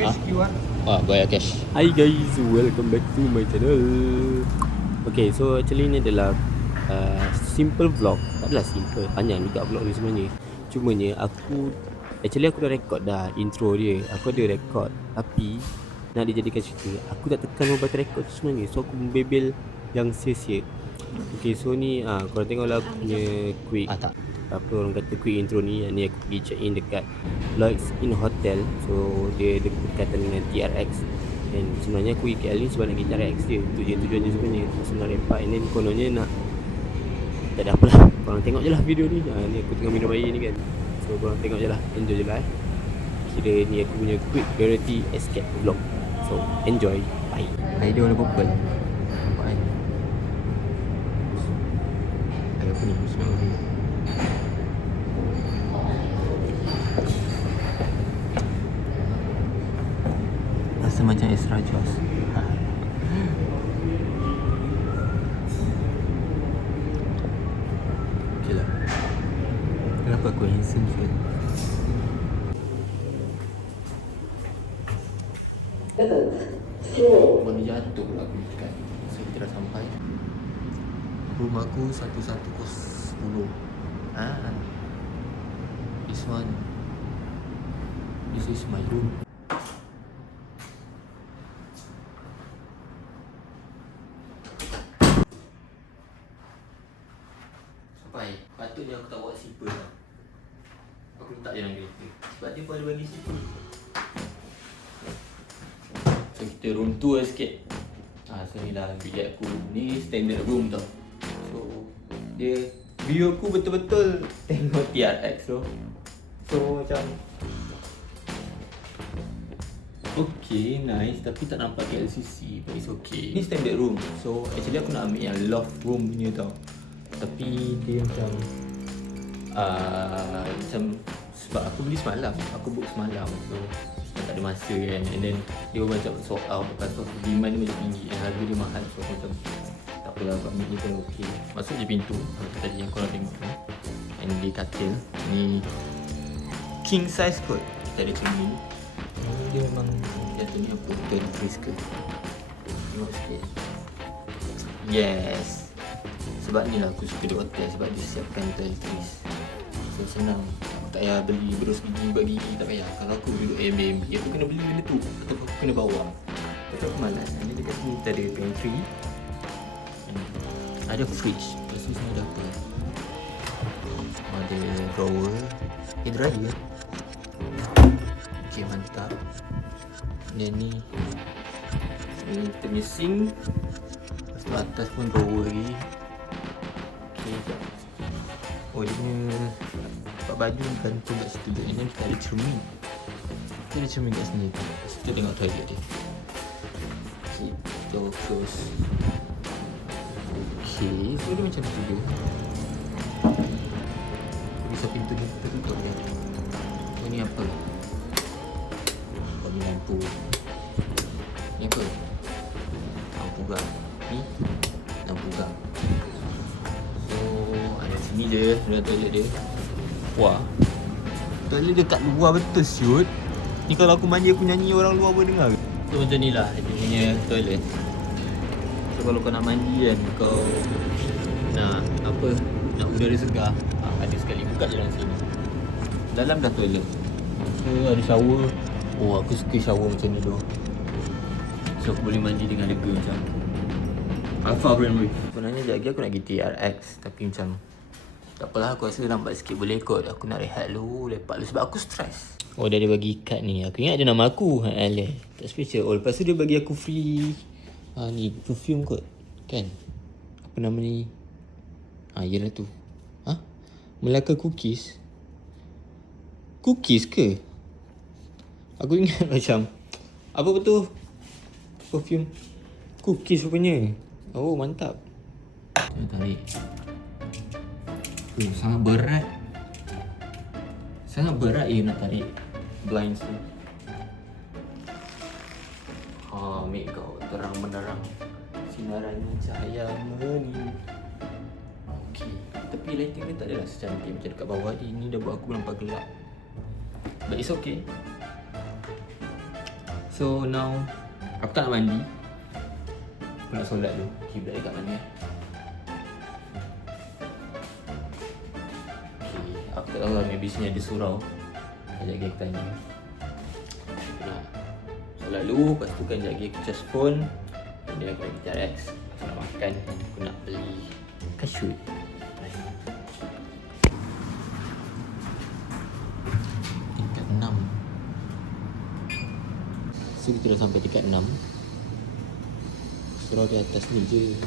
cash Ah. want? Ah, bayar cash. Hi guys, welcome back to my channel. Okay, so actually ni adalah uh, simple vlog. Tak adalah simple, panjang juga vlog ni sebenarnya. Cumanya aku actually aku dah record dah intro dia. Aku ada record tapi nak dijadikan cerita. Aku tak tekan mobile record tu sebenarnya. So aku membebel yang sia-sia. Okay, so ni ah korang tengoklah aku punya quick Ah tak. Apa orang kata quick intro ni yang ni aku pergi check in dekat Lloyds Inn Hotel. So dia berdekatan dengan TRX dan sebenarnya aku KL ni sebab nak pergi TRX dia tu je. Tujuan dia sebenarnya. Masa nak lepak. And then kononnya nak tak ada apalah. Korang tengok je lah video ni. Ha, ni aku tengah minum air ni kan. So korang tengok je lah. Enjoy je lah eh. Kira ni aku punya quick variety escape vlog. So enjoy. Bye. Air dia warna purple. Nampak kan? Air apa ni? Smell ni. Rasa macam extra juice. Okay lah. Kenapa aku handsome feel? Boleh jatuh pula aku cakap So kita dah sampai Rumah aku 1110 Ah, This one This is my room Sampai Patutnya aku tak bawa zipper tau. Aku letak je dalam kereta Sebab dia pun ada bagi zipper So kita room tour sikit. Ha, So ni lah bilik aku. Ni standard room tau. So Dia View aku betul-betul Tengok TRX so So macam Okay nice. Tapi tak nampak KLCC But it's okay. Ni standard room. So actually aku nak ambil yang loft room punya tau. Tapi dia macam uh, Macam Sebab aku beli semalam Aku book semalam So tak ada masa kan. And then Dia macam sold out Lepas tu demand dia macam tinggi Dan harga dia mahal So aku macam Tak apalah aku ambil ni pun okay. Masuk je pintu Macam tadi yang korang tengok tu And dia katil Ni King size kot Kita ada cermin Ni Dia memang Jatuh ni apa Turn freeze ke? Tengok sikit. Yes. Sebab ni lah aku suka di hotel Sebab dia siapkan turn So senang. Tak payah beli berus gigi buat gigi Tak payah. Kalau aku duduk Airbnb Aku kena beli benda tu. Atau aku kena bawa. Tapi aku malas. Ini dekat sini kita ada pantry. Ada fridge. Lepas tu sini ada apa Ada drawer. Eh dryer? Okay mantap. Dan ni. Ni kita punya sink Lepas tu atas pun drawer lagi. Okay Oh dia punya Tempat baju gantung kat situ And then kita ada cermin. Kita ada cermin kat sini. Kita tengok toilet dia. Door close. Okay So dia macam tu je. Bisa pintu ni kita tutup ya Oh ni apa? Oh ni lampu je Dalam toilet dia. Wah. Toilet dia kat luar betul siut Ni kalau aku mandi aku nyanyi orang luar pun dengar So macam ni lah dia punya toilet. So kalau kau nak mandi kan Kau Nak apa? Nak udara segar. Ah, Ada sekali buka je dalam sini. Dalam dah toilet. So ada shower? Oh aku suka shower macam ni tu. So aku boleh mandi dengan lega macam. Alpha brainwave Sebenarnya sekejap lagi aku nak pergi TRX Tapi macam Tak apalah aku rasa lambat sikit boleh kot Aku nak rehat dulu Lepak dulu. Sebab aku stres Oh dia ada bagi kad ni. Aku ingat dia nama aku ha, Alah Tak special. Oh lepas tu dia bagi aku free ha, Ni perfume kot. Kan? Apa nama ni? Ha yelah tu. Ha Melaka cookies. Cookies ke? Aku ingat macam Apa betul? Perfume. Cookies rupanya. Oh mantap. Saya tarik Oh, sangat berat. Sangat berat ia nak tarik Blinds tu. Ha, make kau terang menerang Sinaran cahaya meni Okay Tapi lighting dia tak adalah secantik macam dekat bawah ni. Ini dah buat aku nampak gelap. But it's okay. So now Aku tak nak mandi. Aku nak solat dulu. Kiblat dekat mana Lah Maybe sini ada surau. Sekejap lagi aku tanya. Dulu Lepas tu kan lagi aku charge phone. Kemudian aku pergi TRX Aku nak makan dan Aku nak beli. Kasut Tingkat 6 So kita dah sampai tingkat 6 Surau di atas ni je.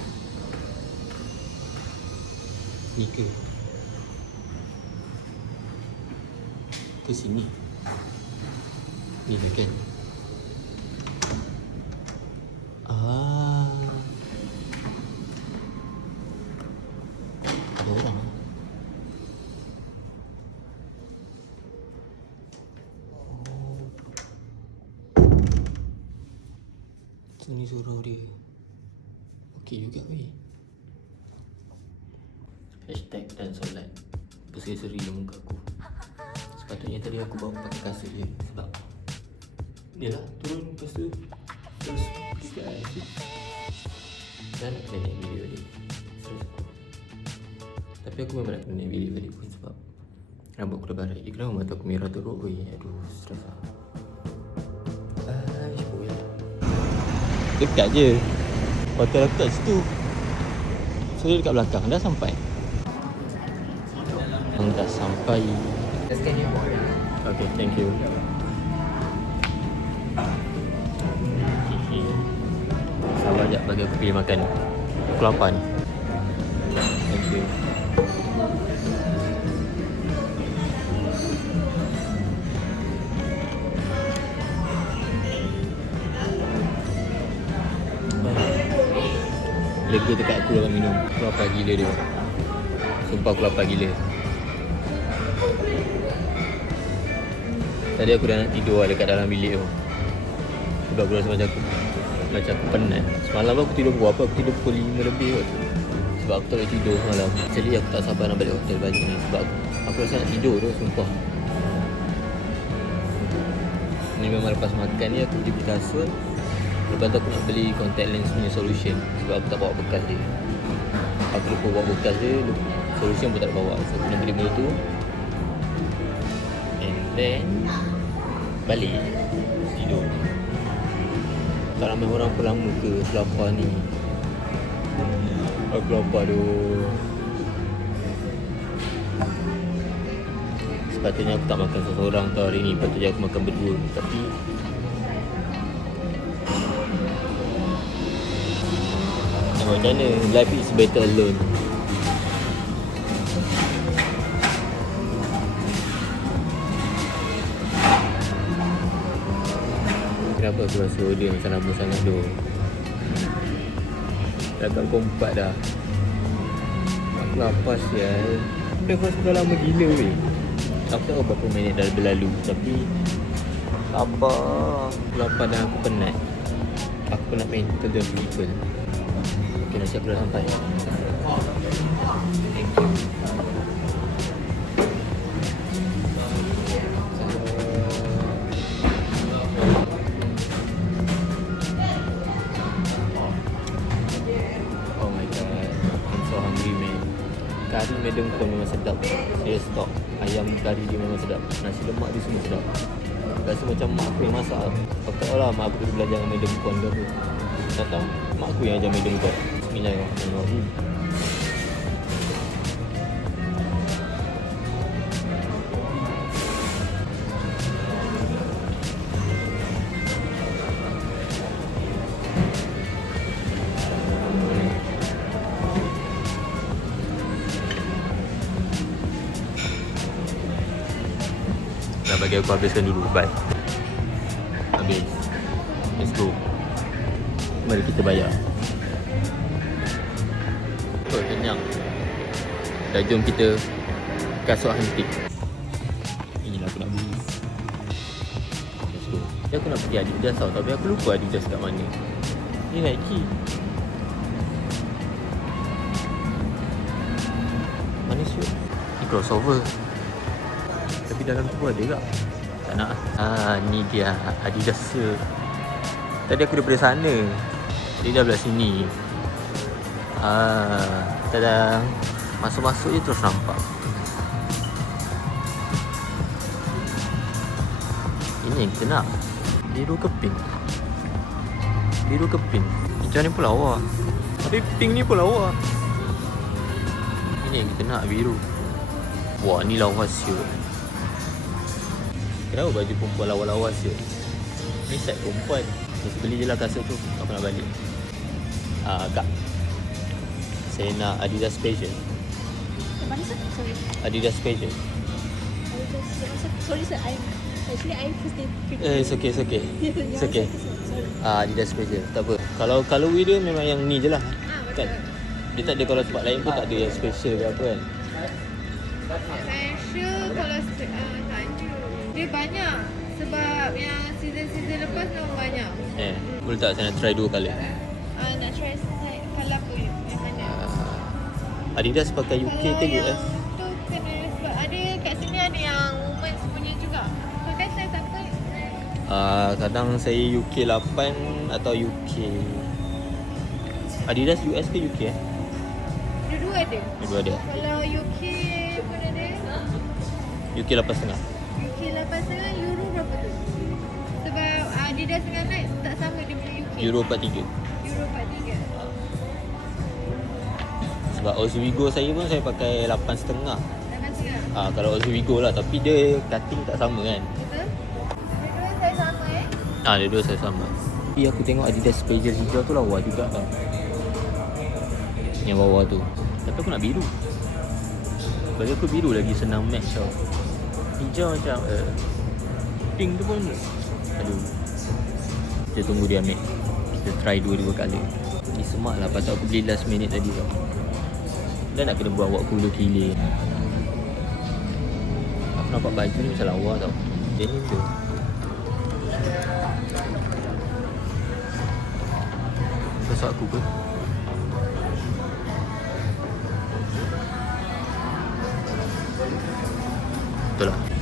Ni ke? Ke sini? Ni ke kan? Ah. Dia lah turun lepas tu Terus dekat air Dan nak kena naik video dia Terus aku Tapi aku memang nak kena naik video tadi pun sebab Rambut aku dah barai. Eh kenapa mata aku merah teruk weh? Aduh stres lah Aish boy. Dekat je. Hotel aku kat situ. So dia dekat belakang. Dah sampai? Dah sampai. Okay thank you bagi aku pilih makan lapar ni Thank you. Lega dekat aku dalam minum. Aku lapar gila dia. Sumpah aku lapar gila. Tadi aku dah nak tidur lah dekat dalam bilik tu. Sebab aku rasa macam aku Macam aku penat. Semalam aku tidur pukul apa? Aku tidur pukul 5 lebih kot. Sebab aku tak boleh tidur semalam. Jadi aku tak sabar nak balik hotel balik ni. Sebab aku, aku rasa nak tidur tu sumpah. Ni memang lepas makan ni aku pergi kasut Lepas tu aku nak beli contact lens punya solution. Sebab aku tak bawa bekas dia. Aku lupa bawa bekas dia lupa- Solution pun tak bawa. So aku nak beli benda tu. And then Balik Tak ramai orang pun lama ke Selapar ni? Aku lapar tu. Sepatutnya aku tak makan seorang tau hari ni. Patutnya aku makan berdua. Tapi Macam mana? Life is better alone Kenapa aku rasa dia macam lama sangat tu? Dah pukul 4 dah. Aku lapar sial. Dia aku rasa dah lama gila weh. Aku tak tahu berapa minit dah berlalu Tapi Lapar Aku lapar dan aku penat. Aku penat mental dan physical Okay nasi aku dah sampai. Thank you memang sedap. Saya stok Ayam kari dia memang sedap. Nasi lemak dia semua sedap. Rasa macam mak aku yang masak. Aku tak tahu lah mak aku dulu belajar dengan pun ke apa. Tak tahu. Mak aku yang ajar medang pun Bismillahirrahmanirrahim bagi aku habiskan dulu. Bye Habis. Let's go. Mari kita bayar. Oh kenyang. Dah jom kita Kasut hantik Inilah aku nak beli. Let's go. Dia aku nak pergi Adidas tau Tapi aku lupa Adidas kat mana. Ni Nike. Mana shoot Ni crossover Tapi dalam tu ada tak? Tak nak ah. ah, ni dia Adidas shirt Tadi aku daripada sana. Jadi dah belah sini. Ah, tada. Masuk-masuk je terus nampak. Ini yang kita nak. Biru ke pink? Biru ke pink? Hijau ni pun lawa. Tapi pink ni pun lawa. Ini yang kita nak biru. Wah, ni lawa siut. Kenapa baju perempuan lawa-lawa siut? Ni set perempuan. Just beli je lah kasut tu. Aku nak balik. Ah, Kak. Saya nak Adidas Special. Yang mana sir? Sorry. Adidas Special. Just, sorry, sorry sir. I'm actually I first day. Eh, it's okay, it's okay. It's okay. Ah, Adidas Special. Tak apa. Kalau colorway dia memang yang ni je lah. Ah, Kan? betul. Dia tak ada kalau tempat lain pun tak ada yang special ke apa kan. Special kalau uh. Dia banyak sebab yang season-season lepas memang banyak. Eh, boleh tak saya nak try dua kali? Uh, nak try colour apa yang mana? Ah, Adidas pakai UK kalau ke US? tu kena sebab ada kat sini ada yang women's punya juga. Pakai size apa? Ah, kadang saya UK 8 atau UK Adidas US ke UK eh? Dua-dua ada. Dua ada. Kalau UK pun ada. UK 8.5. UK 8.5 Euro berapa tu? Sebab uh, Adidas dengan Nike tak sama dia punya UK. Euro 43. Euro 43. Sebab Oswego saya pun saya pakai 8.5. Dalam tengah. Ah, kalau Oswego lah tapi dia cutting tak sama kan. Betul? Dua-dua saya sama eh. Ah, dia dua saya sama. Tapi aku tengok Adidas Special hijau tu lawa juga tau. Yang bawah tu. Tapi aku nak biru. Bagi aku biru lagi senang match tau. Hijau macam uh, pink tu pun aduh. Kita tunggu dia ambil. Kita try dua-dua kali. Ni semak lah pasal aku beli last minute tadi tau. Dah nak kena buat waktu dulu kilir. Aku nampak baju ni macam lawa tau. Denim tu. Besok aku ke? Betul lah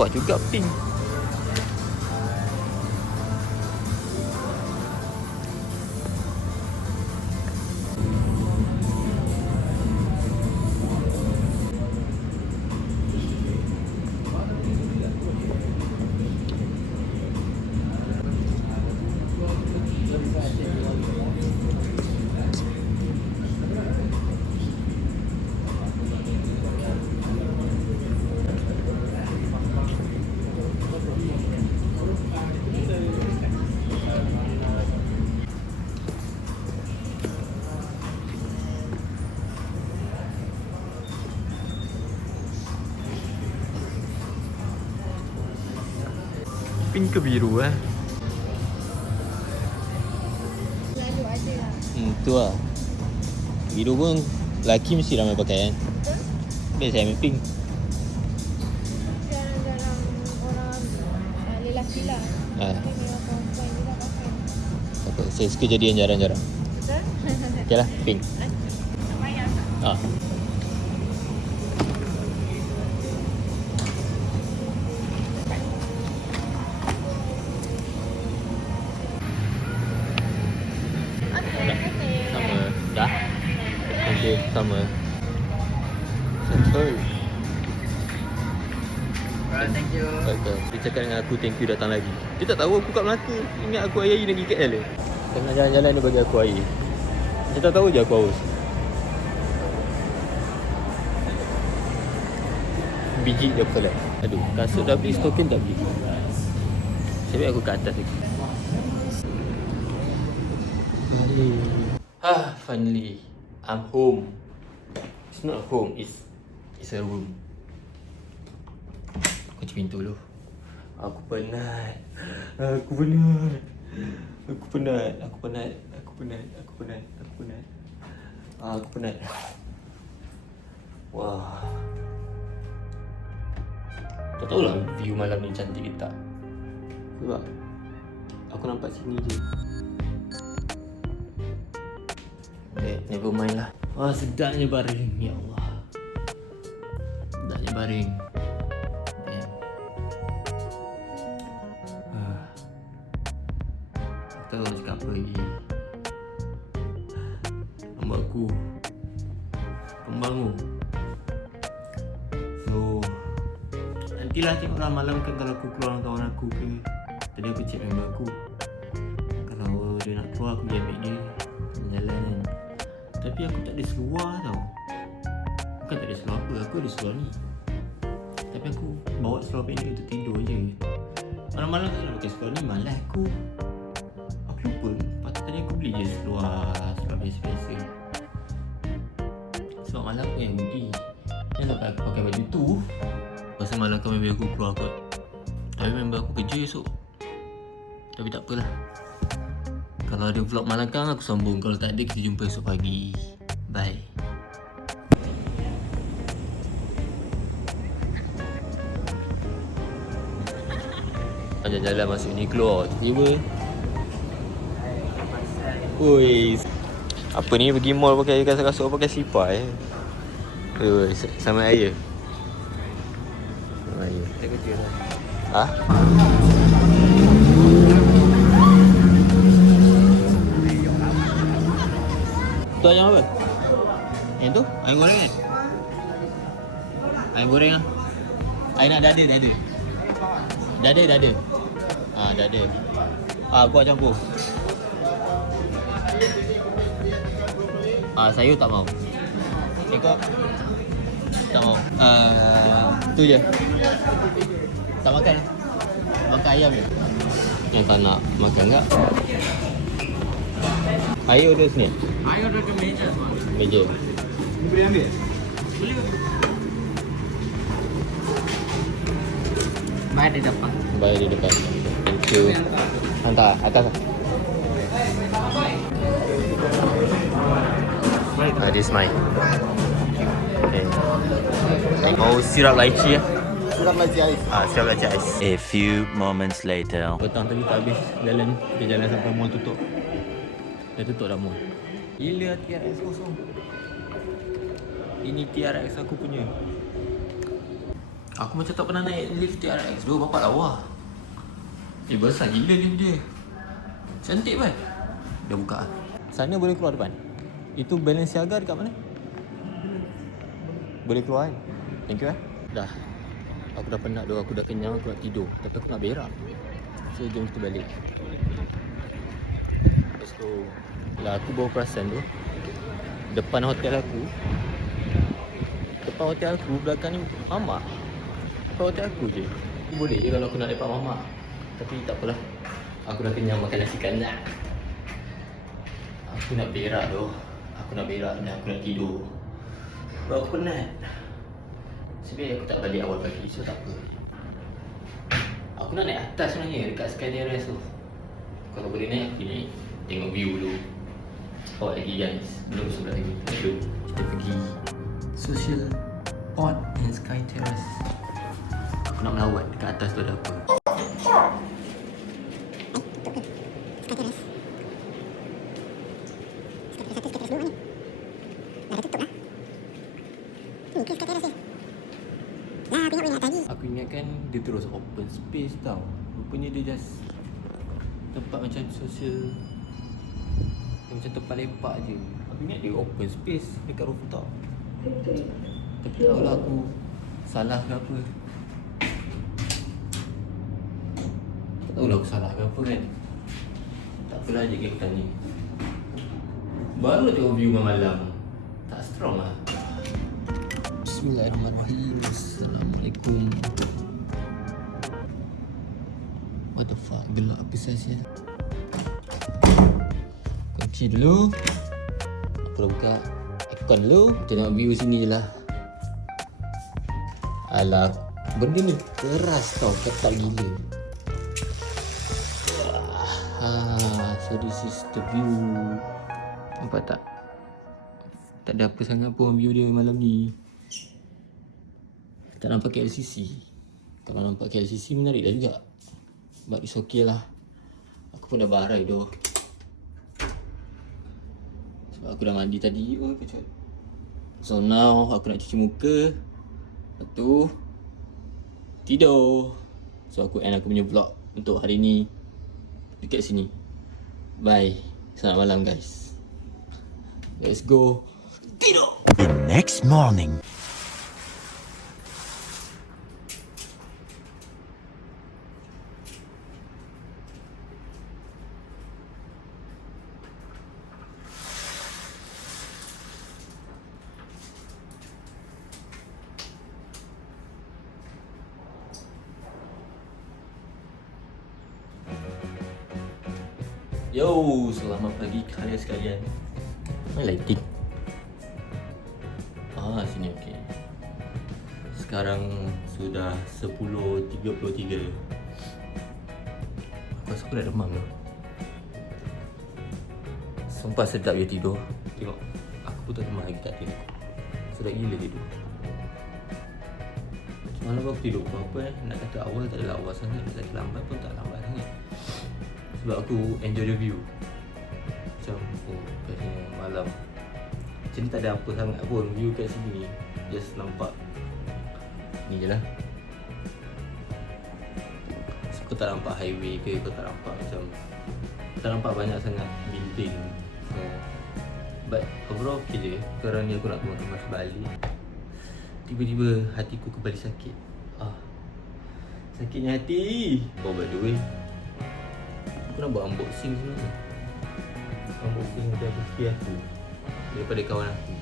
Lawa juga pink. Ke biru eh? Selalu ada lah. Hmm, tu lah. Biru pun lelaki mesti ramai pakai kan. Betul? Biasa saya pink. Jarang-jarang orang ah, lelaki lah. Ah. Tapi memang perempuan juga pakai. Apa, saya suka jadi yang jarang-jarang. Betul? Okay lah, pink. Pertama. Central Thank you. Okay. Dia cakap dengan aku thank you datang lagi. Dia tak tahu aku kat Melaka. Ingat aku air lagi KL dia Tengah jalan-jalan dia bagi aku air. Dia tak tahu je aku haus. Biji dia aku select Aduh, kasut dah beli, stokin tak beli Sebab aku kat atas lagi. Ah, finally. I'm home It's not a home, it's It's a room. Kunci pintu dulu. Aku penat. Aku penat. Aku penat. Aku penat. Aku penat. Aku penat. Aku penat. Ah, Aku penat. Wah. Tak tahulah view malam ni cantik ke tak. Sebab Aku nampak sini je. Eh, never mind lah Wah, sedapnya baring Ya Allah. Sedapnya baring. Damn. Ah. Tak tahu cakap apa lagi? Nombor Pembangun So Nantilah tengoklah malam kan kalau aku keluar dengan kawan aku ke. Tadi aku cek member aku. Kalau dia nak keluar aku pergi Tapi aku tak ada seluar tau. Bukan tak ada seluar apa Aku ada seluar ni. Tapi aku bawa seluar pendek untuk tidur je. Malam-malam tak nak pakai seluar ni Malas aku. Aku lupa. Patut tadi aku beli je seluar Seluar biasa-biasa. Sebab malam aku yang pergi. Yang sampai aku pakai baju tu. Pasal malam kau member aku keluar kot. Tapi member aku kerja esok. Tapi tak apalah Kalau ada vlog malam kang aku sambung. Kalau tak ada kita jumpa esok pagi. Bye. Panjang jalan masuk ni keluar. Tiba. Ui. Apa ni? Pergi mall pakai kasut-kasut pakai slipper eh? Ui, sama ayah Sama ayah Tak kerja lah. Ha? Tu ayam apa? Yang tu? Ayam goreng kan? Ayam goreng lah. Ayam nak dada, dada. Dada, dada. Ah, dada. Ah, kuah campur. Ah, sayur tak mau. Ikut Tak mau. Ah, Tu je. Tak makan lah. Makan ayam je. Yang tak nak makan tak di depan. Bayar di depan. Thank you. Hantar atas. Lah Ah, this mine. Okay. Mau sirap lychee ya? Surat lagi ais. Ah, sirap lychee ais A few moments later. Petang tadi tak habis jalan. Kita jalan sampai mall tutup Dah tutup dah mall Gila TRX kosong? Ini TRX aku punya. Aku macam tak pernah naik lift TRX Dua bapak lawa Eh besar gila lift dia. Cantik kan Dah buka lah Sana boleh keluar depan? Itu Balenciaga dekat mana? Boleh keluar kan? Thank you eh. Dah. Aku dah penat tu, aku dah kenyang, aku nak tidur. Tapi aku nak berak. So jom kita balik. Let's go Lah aku baru perasan tu. Depan hotel aku. Depan hotel aku, belakang ni mamak. Depan hotel aku je. Boleh je kalau aku nak lepak mamak. Tapi tak apalah. Aku dah kenyang makan nasi kandar Aku nak berak tu. Aku nak berak dan aku nak tidur. Sebab aku penat. Sebenarnya aku tak balik awal pagi So tak apa. Aku nak naik atas sebenarnya Dekat Terrace tu. Kalau boleh naik aku naik. Tengok view dulu Oh lagi guys Belum sebelah lagi. Jom Kita pergi Social Port in Sky Terrace. Aku nak melawat Dekat atas tu ada apa? Aku ingatkan dia terus open space tau. Rupanya dia just Tempat macam social Macam tempat lepak je. Ni ada open space dekat rooftop. Tapi tak tahulah aku Salah ke apa. Tak tahulah aku salah ke apa kan. Tak apalah jadi aku tanya. Baru tengok view malam. Tak strong lah. Bismillahirrahmanirrahim. Assalamualaikum. What the fuck? Gelap apa sahaja Kunci dulu. Aku buka Aircon dulu. Kita tengok view sini je lah. Alah Benda ni keras tau. Ketat gila. Ah, so this is the view. Nampak tak? Tak ada apa sangat pun view dia malam ni. Tak nampak KLCC Kalau nampak KLCC menarik dah juga. But it's okay lah. Aku pun dah barai Sebab aku dah mandi tadi Oh kecut? So now aku nak cuci muka. Lepas tu Tidur. So aku end aku punya vlog Untuk hari ni. Dekat sini. Bye. Selamat malam guys. Let's go. Tidur! The next morning. Yo, selamat pagi kalian sekalian. Mana lighting? Ah, sini okey. Sekarang sudah 10.33. Aku rasa aku dah demam tu. Sumpah sedap dia tidur. Tengok, aku pun tak demam lagi tak tidur. Sedap gila tidur. Semalam aku tidur apa eh Nak kata awal tak adalah awal sangat Nak kata lambat pun tak lambat sebab aku enjoy the view. Macam oh katanya malam. Macam ni tak ada apa sangat pun. View kat sini Just nampak. Ni je lah. Kau tak nampak highway ke Kau tak nampak macam tak nampak banyak sangat building. So, But overall okay je. Sekarang ni aku nak keluar kemas balik. Tiba-tiba hatiku kembali sakit. Ah, Sakitnya hati. Oh by the way Aku nak buat unboxing sebenarnya. Unboxing daripada rezeki aku. Daripada kawan aku.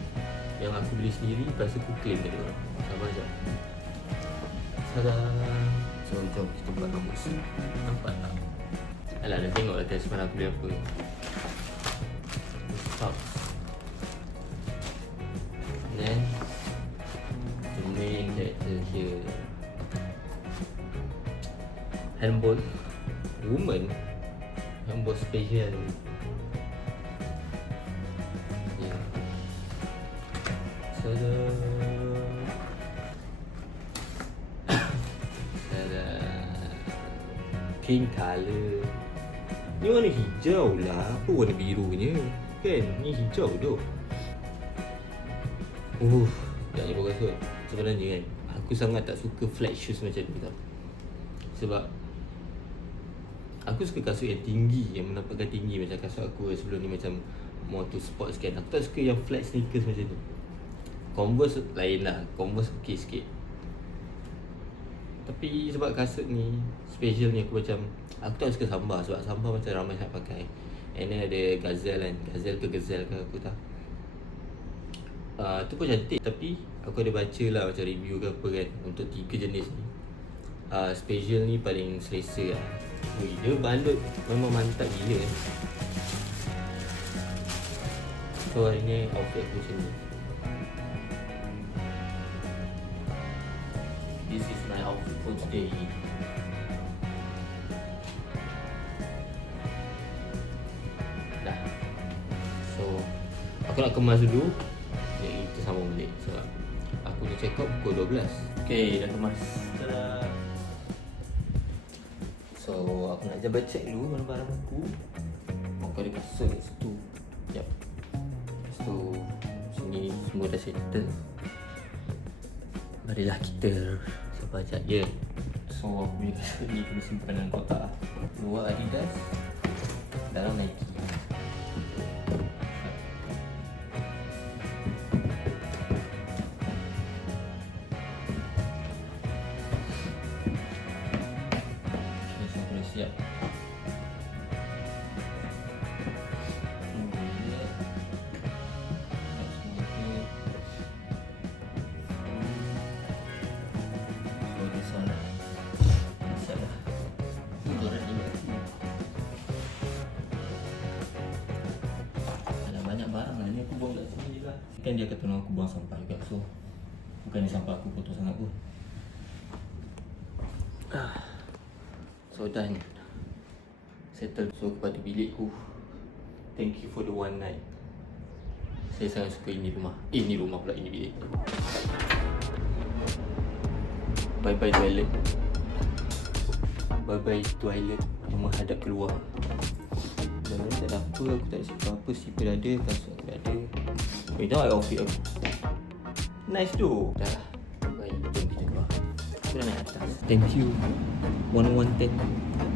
Yang aku beli sendiri Lepas tu aku claim dari orang. Sabar sekejap. Tada. So jom kita buat unboxing. Nampak tak? Alah dah tengok lah guys Semalam aku beli apa. Stop Then The main character here. Handball. Woman bos special Ya. Tada Tada Pink colour. Ni warna hijau lah. Apa warna birunya? Kan ni hijau tu. Uh Tak bagus kot. Sebenarnya kan Aku sangat tak suka flat shoes macam ni tau. Sebab Aku suka kasut yang tinggi Yang menampakkan tinggi. Macam kasut aku sebelum ni Macam more to sport sikit Aku tak suka yang flat sneakers macam ni Converse lain lah. Converse okey sikit. Tapi sebab kasut ni Special ni aku macam Aku tak suka sambal. Sebab sambal macam ramai nak pakai. And then ada gazelle kan. Gazelle ke gazelle ke aku tak uh, Tu pun cantik. Tapi aku ada baca lah Macam review ke apa kan. Untuk tiga jenis ni. Uh, Special ni paling selesa lah Ui, dia balut. Memang mantap gila eh. So hari ni outfit aku macam ni. This is my outfit for today. Dah. So Aku nak kemas dulu. Jadi kita sambung balik. Sebab Aku dah check out pukul 12 Okay dah kemas aku nak jabat check dulu barang-barang aku. Aku ada kasut kat situ. Sekejap Lepas tu Sini semua dah settle. Marilah kita Sabar sekejap je. So aku punya kasut ni kena simpan dalam kotak. Luar Adidas. Dalam Nike Kan dia kata nak aku buang sampah juga. So, bukan sampah aku kotor sangat pun. Ah. So done Settle. So kepada bilikku Thank you for the one night. Saya sangat suka ini rumah. Eh ini rumah pula ini bilik. Bye bye toilet. Bye bye toilet. Yang menghadap keluar. Ni tak ada apa. Aku tak ada simpan apa. Sipir ada Kasut tak ada Eh, dah lah outfit aku Nice tu. Dah lah. Baik, jom kita keluar Aku dah naik atas. Thank you. 1110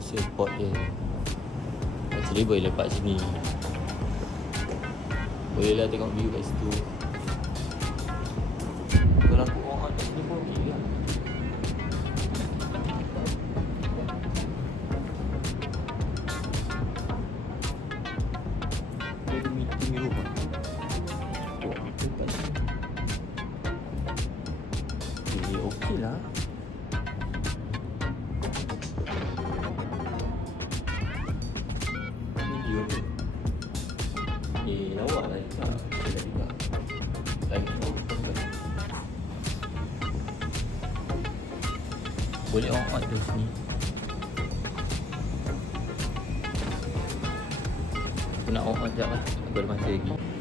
social spot dia. Actually boleh lepak sini. Boleh lah tengok view kat situ View apa? Eh, lawa lah juga. Sedap juga. Lagi tahu Boleh orang kat tu sini. Aku nak orang sekejap lah. Aku ada masa lagi.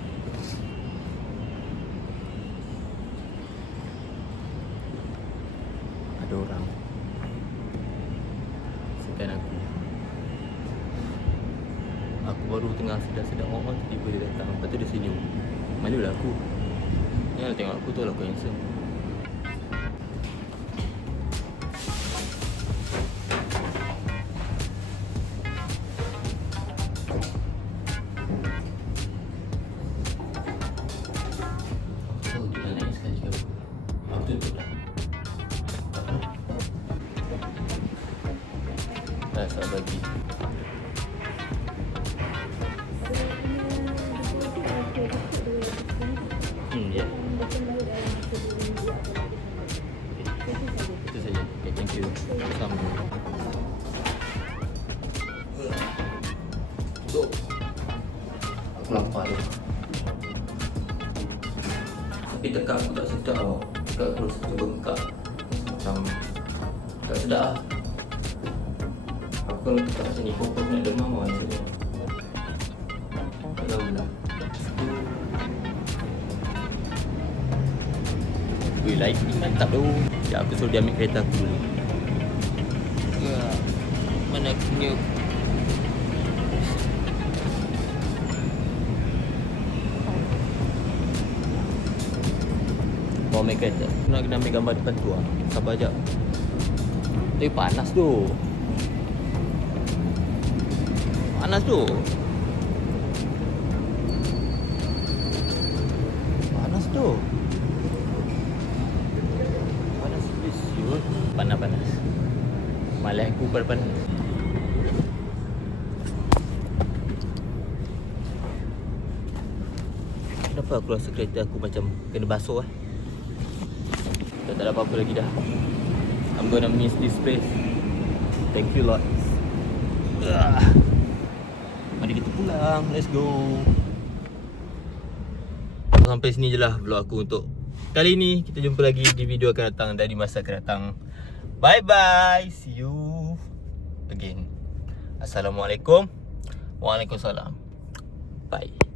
Dah sabar bagi Hmm, Sekejap suruh dia ambil kereta aku dulu. Ya, mana punya Bawa ambil kereta. Aku nak kena ambil gambar depan tu lah. Sabar jap. Tapi panas tu. Panas tu. Panas tu. Panas habis siut. Panas panas. Aku pada panas. Kenapa aku rasa kereta aku macam kena basuh eh? Dah tak ada apa-apa lagi dah. I'm gonna miss this place. Thank you lot. Mari kita pulang. Let's go. Sampai sini je lah vlog aku untuk kali ni. Kita jumpa lagi di video akan datang dan di masa akan datang. Bye bye. See you again. Assalamualaikum. Waalaikumsalam. Bye.